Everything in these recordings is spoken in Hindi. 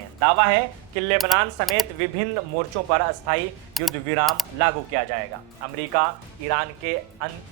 हैं। दावा है कि लेबनान समेत विभिन्न मोर्चों पर अस्थायी युद्ध विराम लागू किया जाएगा। अमेरिका ईरान के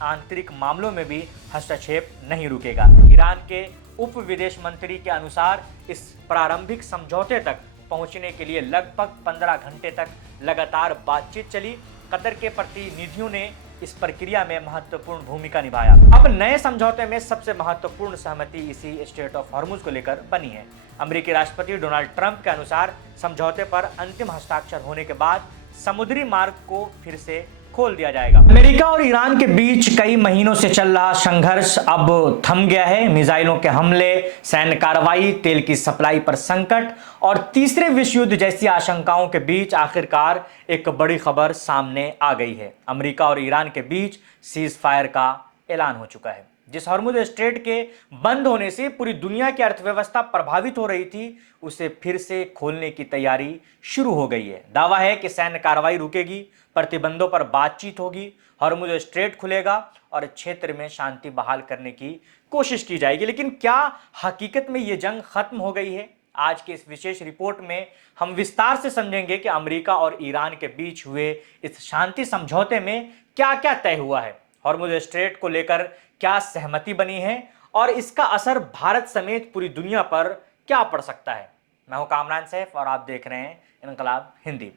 आंतरिक मामलों में भी हस्तक्षेप नहीं रुकेगा। ईरान के उप विदेश मंत्री के अनुसार इस प्रारंभिक समझौते तक पहुंचने के लिए लगभग 15 घंटे तक लगातार बातचीत चली। कतर के प्रतिनिधियों ने इस प्रक्रिया में महत्वपूर्ण भूमिका निभाया। अब नए समझौते में सबसे महत्वपूर्ण सहमति इसी स्ट्रेट ऑफ हॉर्मुज को लेकर बनी है। अमेरिकी राष्ट्रपति डोनाल्ड ट्रंप के अनुसार समझौते पर अंतिम हस्ताक्षर होने के बाद समुद्री मार्ग को फिर से खोल दिया जाएगा। अमेरिका और ईरान के बीच कई महीनों से चल रहा संघर्ष अब थम गया है। मिसाइलों के हमले, सैन्य कार्रवाई, तेल की सप्लाई पर संकट और तीसरे विश्व युद्ध जैसी आशंकाओं के बीच आखिरकार एक बड़ी खबर सामने आ गई है। अमेरिका और ईरान के बीच सीज फायर का ऐलान हो चुका है। जिस हॉर्मुज स्ट्रेट के बंद होने से पूरी दुनिया की अर्थव्यवस्था प्रभावित हो रही थी, उसे फिर से खोलने की तैयारी शुरू हो गई है। दावा है कि सैन्य कार्रवाई रुकेगी, प्रतिबंधों पर बातचीत होगी, हॉर्मुज स्ट्रेट खुलेगा और क्षेत्र में शांति बहाल करने की कोशिश की जाएगी। लेकिन क्या हकीकत में यह जंग खत्म हो गई है? आज के इस विशेष रिपोर्ट में हम विस्तार से समझेंगे कि अमेरिका और ईरान के बीच हुए इस शांति समझौते में क्या क्या तय हुआ है, हॉर्मुज स्ट्रेट को लेकर क्या सहमति बनी है और इसका असर भारत समेत पूरी दुनिया पर क्या पड़ सकता है। मैं हूं कामरान सैफ और आप देख रहे हैं इनकलाब हिंदी।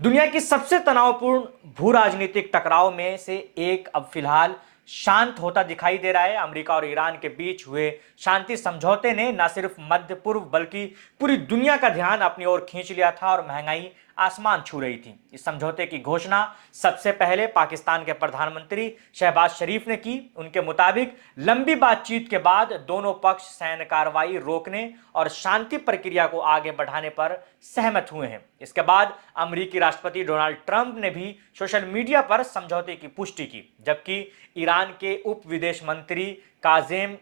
दुनिया की सबसे तनावपूर्ण भू राजनीतिक टकराव में से एक अब फिलहाल शांत होता दिखाई दे रहा है। अमेरिका और ईरान के बीच हुए शांति समझौते ने न सिर्फ मध्य पूर्व बल्कि पूरी दुनिया का ध्यान अपनी ओर खींच लिया था और महंगाई आसमान छू रही थी। इस समझौते की घोषणा सबसे पहले पाकिस्तान के प्रधानमंत्री शहबाज शरीफ ने की। उनके मुताबिक लंबी बातचीत के बाद दोनों पक्ष सैन्य कार्रवाई रोकने और शांति प्रक्रिया को आगे बढ़ाने पर सहमत हुए हैं। इसके बाद अमेरिकी राष्ट्रपति डोनाल्ड ट्रंप ने भी सोशल मीडिया पर समझौते की पुष्टि की, जबकि ईरान के उप विदेश मंत्री काजेम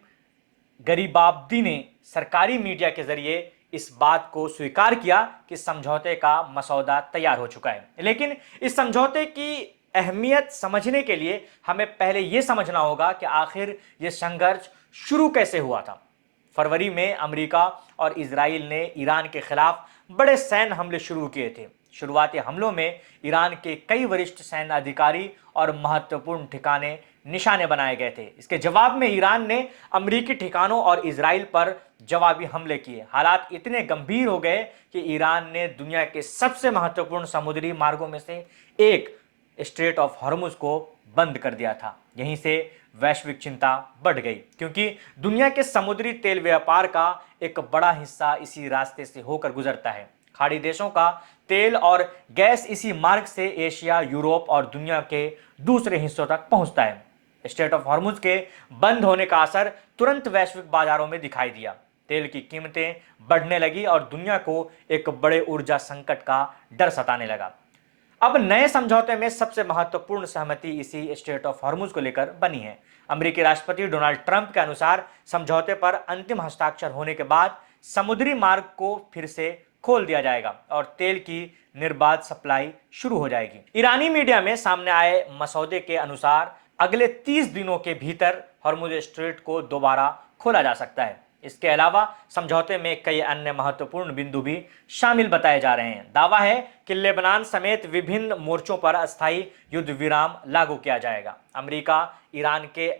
गरीबाब्दी ने सरकारी मीडिया के जरिए इस बात को स्वीकार किया कि समझौते का मसौदा तैयार हो चुका है। लेकिन इस समझौते की अहमियत समझने के लिए हमें पहले यह समझना होगा कि आखिर यह संघर्ष शुरू कैसे हुआ था। फरवरी में अमेरिका और इजराइल ने ईरान के खिलाफ बड़े सैन्य हमले शुरू किए थे। शुरुआती हमलों में ईरान के कई वरिष्ठ सैन्य अधिकारी और महत्वपूर्ण ठिकाने निशाने बनाए गए थे। इसके जवाब में ईरान ने अमेरिकी ठिकानों और इजराइल पर जवाबी हमले किए। हालात इतने गंभीर हो गए कि ईरान ने दुनिया के सबसे महत्वपूर्ण समुद्री मार्गों में से एक स्ट्रेट ऑफ हॉर्मुज को बंद कर दिया था। यहीं से वैश्विक चिंता बढ़ गई, क्योंकि दुनिया के समुद्री तेल व्यापार का एक बड़ा हिस्सा इसी रास्ते से होकर गुजरता है। खाड़ी देशों का तेल और गैस इसी मार्ग से एशिया, यूरोप और दुनिया के दूसरे हिस्सों तक पहुंचता है। स्ट्रेट ऑफ हॉर्मुज के बंद होने का असर तुरंत वैश्विक बाजारों में दिखाई दिया। तेल की कीमतें बढ़ने लगी और दुनिया को एक बड़े ऊर्जा संकट का डर सताने लगा। अब नए समझौते में सबसे महत्वपूर्ण सहमति इसी स्ट्रेट ऑफ हॉर्मुज को लेकर बनी है। अमेरिकी राष्ट्रपति डोनाल्ड ट्रंप के अनुसार समझौते पर अंतिम हस्ताक्षर होने के बाद समुद्री मार्ग को फिर से खोल दिया जाएगा और तेल की निर्बाध सप्लाई शुरू हो जाएगी। ईरानी मीडिया में सामने आए मसौदे के अनुसार अगले 30 दिनों के भीतर हॉर्मुज स्ट्रेट को दोबारा खोला जा सकता है। इसके अलावा समझौते में कई अन्य महत्वपूर्ण बिंदु भी शामिल बताए जा रहे हैं। दावा है कि लेबनान समेत विभिन्न मोर्चों पर अस्थायी युद्ध विराम लागू किया जाएगा। अमेरिका ईरान के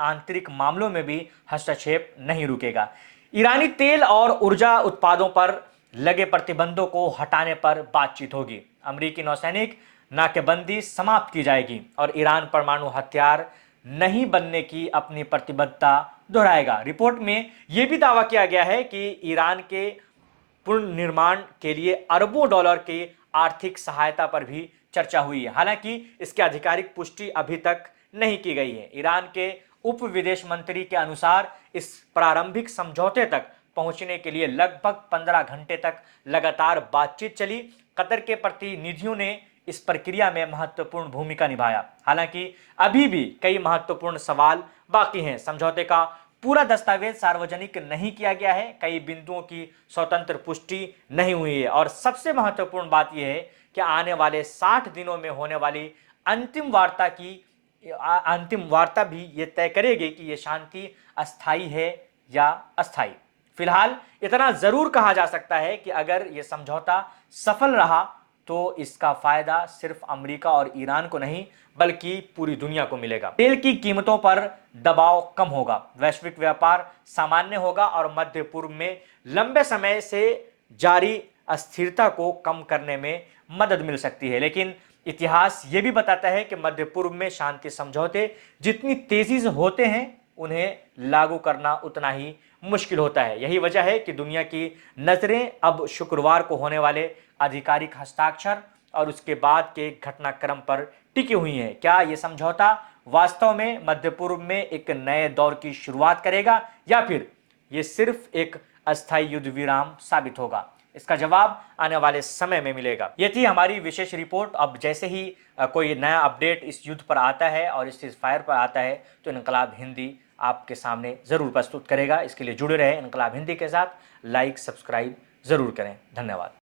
आंतरिक मामलों में भी हस्तक्षेप नहीं रुकेगा। ईरानी तेल और ऊर्जा उत्पादों पर लगे प्रतिबंधों को हटाने पर बातचीत होगी। अमेरिकी नौसैनिक नाकेबंदी समाप्त की जाएगी और ईरान परमाणु हथियार नहीं बनने की अपनी प्रतिबद्धता दोहराएगा। रिपोर्ट में यह भी दावा किया गया है कि ईरान के पुनर्निर्माण के लिए अरबों डॉलर की आर्थिक सहायता पर भी चर्चा हुई है। हालांकि इसकी आधिकारिक पुष्टि अभी तक नहीं की गई है। ईरान के उप विदेश मंत्री के अनुसार इस प्रारंभिक समझौते तक पहुंचने के लिए लगभग 15 घंटे तक लगातार बातचीत चली। कतर के प्रतिनिधियों ने इस प्रक्रिया में महत्वपूर्ण भूमिका निभाया। हालांकि अभी भी कई महत्वपूर्ण सवाल बाकी हैं। समझौते का पूरा दस्तावेज सार्वजनिक नहीं किया गया है, कई बिंदुओं की स्वतंत्र पुष्टि नहीं हुई है और सबसे महत्वपूर्ण बात यह है कि आने वाले 60 दिनों में होने वाली अंतिम वार्ता भी ये तय करेगी कि यह शांति अस्थायी है या अस्थायी। फिलहाल इतना जरूर कहा जा सकता है कि अगर यह समझौता सफल रहा तो इसका फायदा सिर्फ अमेरिका और ईरान को नहीं बल्कि पूरी दुनिया को मिलेगा। तेल की कीमतों पर दबाव कम होगा, वैश्विक व्यापार सामान्य होगा और मध्य पूर्व में लंबे समय से जारी अस्थिरता को कम करने में मदद मिल सकती है। लेकिन इतिहास यह भी बताता है कि मध्य पूर्व में शांति समझौते जितनी तेजी से होते हैं उन्हें लागू करना उतना ही मुश्किल होता है। यही वजह है कि दुनिया की नजरें अब शुक्रवार को होने वाले आधिकारिक हस्ताक्षर और उसके बाद के घटनाक्रम पर टिकी हुई हैं। क्या यह समझौता वास्तव में मध्य पूर्व में एक नए दौर की शुरुआत करेगा या फिर यह सिर्फ एक अस्थायी युद्ध विराम साबित होगा? इसका जवाब आने वाले समय में मिलेगा। यह थी हमारी विशेष रिपोर्ट। अब जैसे ही कोई नया अपडेट इस युद्ध पर आता है और इस सीज़फायर पर आता है तो इनकलाब हिंदी आपके सामने जरूर प्रस्तुत करेगा। इसके लिए जुड़े रहे इनकलाब हिंदी के साथ, लाइक सब्सक्राइब जरूर करें। धन्यवाद।